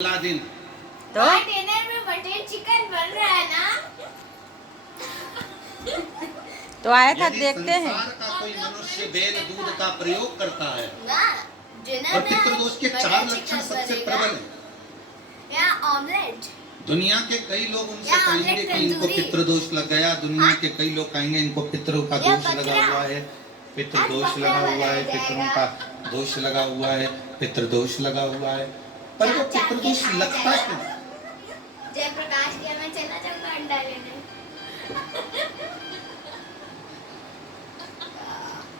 दिन तो डिनर में बटर चिकन बन रहा है ना। तो आया था, यदि देखते हैं। संसार का कोई मनुष्य बेल दूध का प्रयोग करता है ना डिनर और में पितृदोष के बटर 4 लक्षण चिकन सबसे बनेगा प्रबल हैं। या ऑमलेट। दुनिया के कई लोग उनसे या कहेंगे ऑमलेट कि इनको तंदूरी। पितृदोष लग गया। दुनिया के कई लोग कहेंगे इनको पितरों का या दोष लगा बकरा। हुआ है, पितृदोष आज लगा बकरा हुआ है, बनाया पितरों जाएगा। का दोष लगा हुआ है, पितृदोष लगा हुआ है। पर वो चाट चाट के पितृदोष खाया लगता जाएगा। क्यों? जयप्रकाश के मैं चला जाऊंगा अंडा लेने।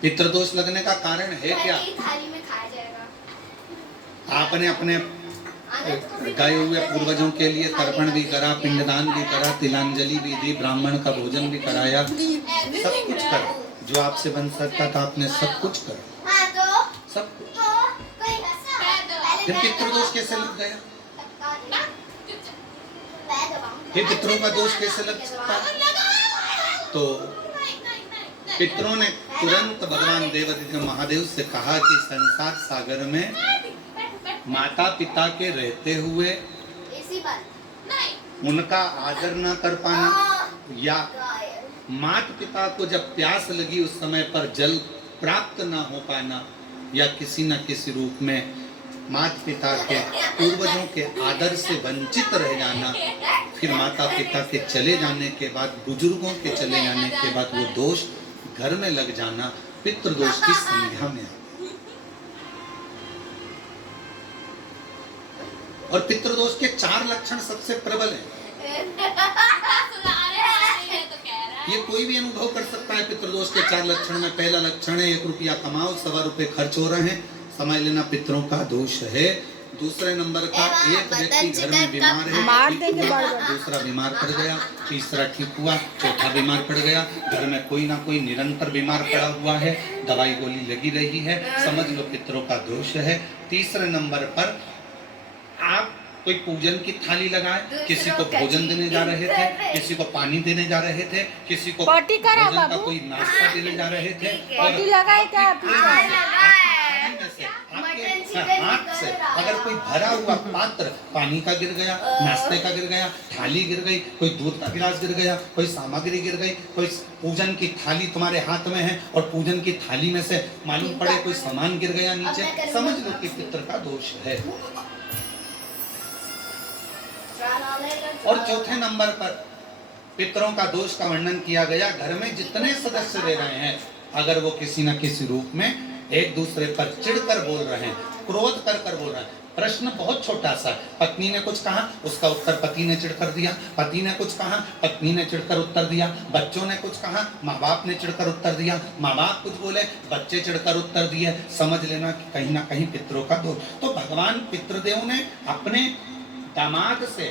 पितृदोष लगने का कारण है क्या? घर की थाली में खाया जाएगा। आपने अपने आनंद को भी गए हुए बनाया पूर्वजों के लिए जाएगा। तर्पण भी करा, पिंडदान भी करा, तिलांजलि भी दी, ब्राह्मण का भोजन भी कराया, सब कुछ करा जो आपसे बन सकता था। आपने सब कुछ करा, हाँ तो सब कुछ। कोई हंसा। फिर पितृदोष कैसे लग गया? फिर फिर पितरों का दोष कैसे लग सकता है? तो पितरों ने तुरंत भगवान देवादित्य महादेव से कहा कि संसार सागर में माता पिता के रहते हुए इसी बात उनका आदर न कर पाना, या माता पिता को जब प्यास लगी उस समय पर जल प्राप्त न हो पाना, या किसी न किसी रूप में माता पिता के पूर्वजों के आदर से वंचित रह जाना, फिर माता पिता के चले जाने के बाद, बुजुर्गों के चले जाने के बाद वो दोष घर में लग जाना पितृदोष की संज्ञा में। और पितृदोष के 4 लक्षण सबसे प्रबल हैं। ये कोई भी अनुभव कर सकता है। पितृदोष के 4 लक्षण में पहला लक्षण है 1 रुपया कमाओ, 1.25 रुपए खर्च हो रहे हैं, समझ लेना पितरों का दोष है। दूसरे नंबर का, एक व्यक्ति घर में बीमार है, मार ठीक देंगे हुआ, बार-बार। दूसरा बीमार पड़ गया, तीसरा ठीक हुआ, चौथा बीमार पड़ गया। घर में कोई ना कोई निरंतर बीमार पड़ा हुआ है, दवाई गोली लगी रही है, समझ लो पितरों का दोष है। तीसरे नंबर पर आप कोई पूजन की थाली लगाए, किसी को भोजन देने जा रहे थे, किसी को पानी देने जा रहे थे, किसी को पॉटी करा भोजन का बाबू। कोई नाश्ता देने जा रहे थे, पॉटी लगाए क्या आपके हाथ से अगर कोई भरा हुआ पात्र पानी का गिर गया, नाश्ते का गिर गया, थाली गिर गई, कोई दूध का गिलास गिर गया, कोई सामग्री गिर गई, कोई पूजन की थाली तुम्हारे हाथ में है और पूजन की थाली में से मालूम पड़े कोई सामान गिर गया नीचे, समझ लो कि पितृ का दोष है। और चौथे नंबर पर पितरों का दोष का वर्णन किया गया। घर में जितने सदस्य रह रहे हैं, अगर वो किसी न किसी रूप में एक दूसरे पर चिढ़कर बोल रहे हैं, क्रोध कर बोल रहे हैं। प्रश्न बहुत छोटा सा, पत्नी ने कुछ कहा, उसका उत्तर पति ने चिढ़कर दिया, पति ने कुछ कहा, पत्नी ने चिढ़कर उत्तर दिया, बच्चों ने कुछ कहा, माँ बाप ने चिढ़कर उत्तर दिया, माँ बाप कुछ बोले, बच्चे चिढ़कर उत्तर दिए, समझ लेना कि कहीं ना कहीं पितरों का दोष। तो भगवान पितृदेव ने अपने दामाद से,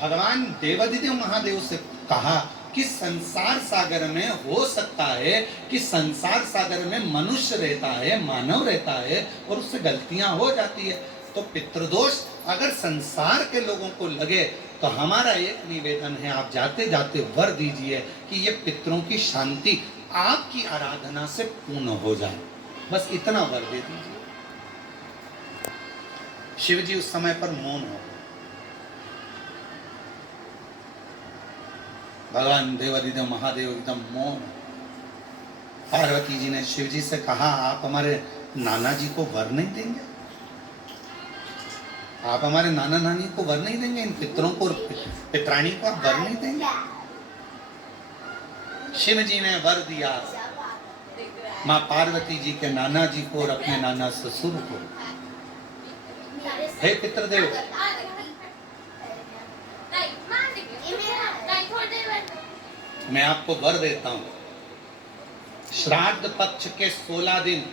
भगवान देवादिदेव महादेव से कहा कि संसार सागर में हो सकता है कि संसार सागर में मनुष्य रहता है, मानव रहता है और उससे गलतियां हो जाती है। तो पितृदोष अगर संसार के लोगों को लगे तो हमारा एक निवेदन है, आप जाते जाते वर दीजिए कि ये पितरों की शांति आपकी आराधना से पूर्ण हो जाए। बस इतना वर दे दीजिए। शिव जी उस समय पर मौन हो, भगवान देवादिदेव महादेव एकदम मौन। पार्वती जी ने शिव जी से कहा, आप हमारे नाना जी को वर नहीं देंगे? आप हमारे नाना नानी को वर नहीं देंगे? इन पितरों को, पितरानी को आप वर नहीं देंगे? शिव जी ने वर दिया माँ पार्वती जी के नाना जी को और अपने नाना ससुर को। हे पितृदेव, मैं आपको वर देता हूं, श्राद्ध पक्ष के 16 दिन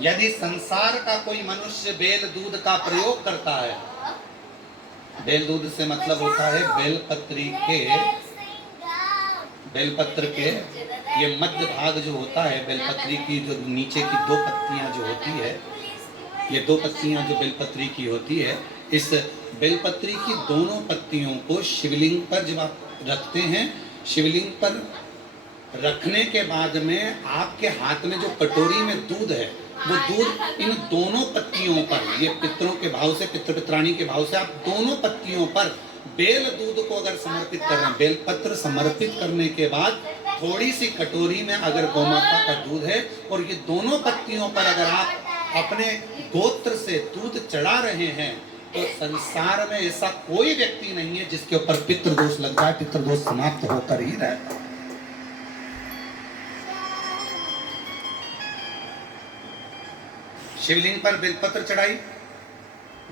यदि संसार का कोई मनुष्य बेल दूध का प्रयोग करता है, बेल दूध से मतलब होता है बेलपत्र के ये मध्य भाग जो होता है, बेलपत्री की जो नीचे की 2 पत्तियां जो होती है, ये 2 पत्तियां जो बेलपत्री की होती है, इस बेलपत्री की दोनों पत्तियों को शिवलिंग पर जब आप रखते हैं, शिवलिंग पर रखने के बाद में आपके हाथ में जो कटोरी में दूध है, वो दूध इन दोनों पत्तियों पर, ये पितरों के भाव से, पितृ पित्राणी के भाव से, आप दोनों पत्तियों पर बेल दूध को अगर समर्पित कर रहे हैं, बेल पत्र समर्पित करने के बाद थोड़ी सी कटोरी में अगर गौ माता का दूध है और ये दोनों पत्तियों पर अगर आप अपने गोत्र से दूध चढ़ा रहे हैं, तो संसार में ऐसा कोई व्यक्ति नहीं है जिसके ऊपर पितृदोष लग जाए, पितृदोष समाप्त होकर ही रहता है। शिवलिंग पर बेलपत्र चढ़ाई,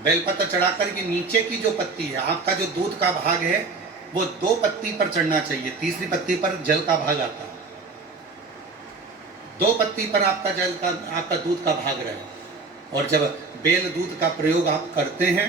बेलपत्र चढ़ाकर ये नीचे की जो पत्ती है, आपका जो दूध का भाग है वो 2 पत्ती पर चढ़ना चाहिए, तीसरी पत्ती पर जल का भाग आता है। 2 पत्ती पर आपका दूध का भाग रहे। और जब बेल दूध का प्रयोग आप करते हैं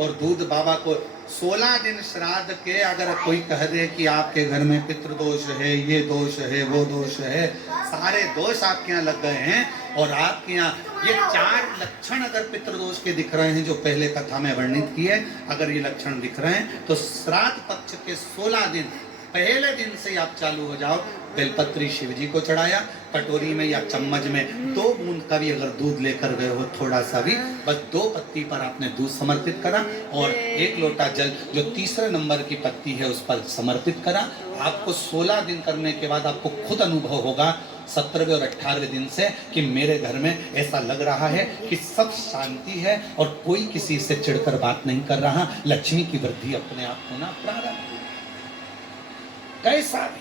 और दूध बाबा को 16 दिन श्राद्ध के अगर कोई कह दे कि आपके घर में पितृदोष है, ये दोष है, वो दोष है, सारे दोष आपके यहाँ लग गए हैं, और आपके यहाँ ये 4 लक्षण अगर पितृदोष के दिख रहे हैं जो पहले कथा में वर्णित किए, अगर ये लक्षण दिख रहे हैं तो श्राद्ध पक्ष के 16 दिन पहले दिन से आप चालू हो जाओ। बेलपत्री शिव जी को चढ़ाया, कटोरी में या चम्मच में 2 बूंद का भी अगर दूध लेकर गए हो, थोड़ा सा भी, बस 2 पत्ती पर आपने दूध समर्पित करा और 1 लोटा जल जो तीसरे नंबर की पत्ती है उस पर समर्पित करा। आपको 16 दिन करने के बाद आपको खुद अनुभव होगा 17वें और 18वें दिन से कि मेरे घर में ऐसा लग रहा है कि सब शांति है और कोई किसी से चिढ़कर बात नहीं कर रहा, लक्ष्मी की वृद्धि अपने आप होना प्रारंभ। कैसा भी